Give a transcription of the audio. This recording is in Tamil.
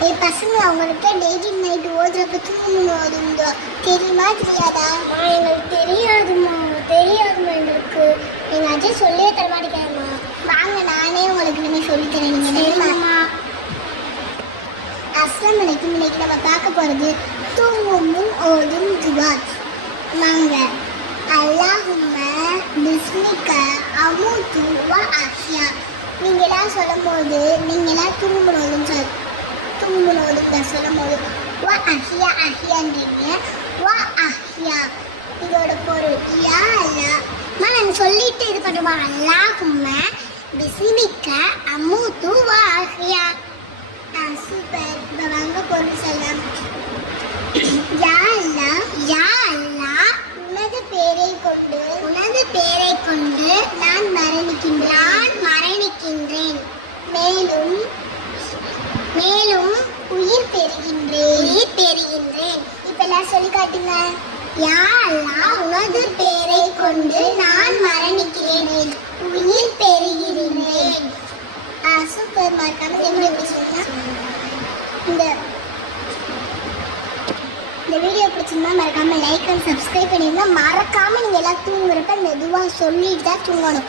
பசங்க அவங்களுக்கு டெய்லி நைட் ஓதுறப்ப தூங்கணும் தெரியுமா தெரியாதா? எங்களுக்கு தெரியாதுமா எங்களுக்கு எங்கள் அஜய் சொல்லியே தர மாட்டேங்கிறாருமா. வாங்க நானே உங்களுக்கு இனிமேல் சொல்லித்தரேன். நீங்கள் தெரியுமா? அஸ்ஸலாமு அலைக்கும். இன்னைக்கு நம்ம பார்க்க போகிறது தூங்கும் முன் ஓதும் துவா. வாங்க. அல்லாஹும்ம பிஸ்மிக அமூது வ அஹ்யா. நீங்களாம் சொல்லும் போது நீங்களாம் தூங்கும்போதும் சொல்லும் போது வ அஹ்யா அஹ்யான்றீங்க. வ அஹ்யா இதோட பொருள் யா அல்லாஹ். நான் சொல்லிட்டு இது பண்ணுவா. அல்லாஹும்ம பிஸ்மிக அமூது வ அஹ்யா. சூப்பர். இப்போ வாங்க பொருள் சொல்லலாம். யா அல்லாஹ் உனது பேரை கொண்டு நான் மரணிக்கின்றேன். மேலும் உயிர் பெறுகின்றேன். இப்ப எல்லாம் சொல்லி காட்டுங்க. யா அல்லாஹ் உனது பேரை கொண்டு நான் மரணிக்கிறேன், உயிர் பெறுகின்றேன். சூப்பர். மறக்காம எப்படி சொல்லலாம். இந்த வீடியோ பிடிச்சிருந்தா மறக்காம லைக் அண்ட் சப்ஸ்கிரைப் பண்ணிருந்தா. மறக்காம நீங்க எல்லாம் தூங்குறப்ப மெதுவாக சொல்லிட்டு தான் தூங்கணும்.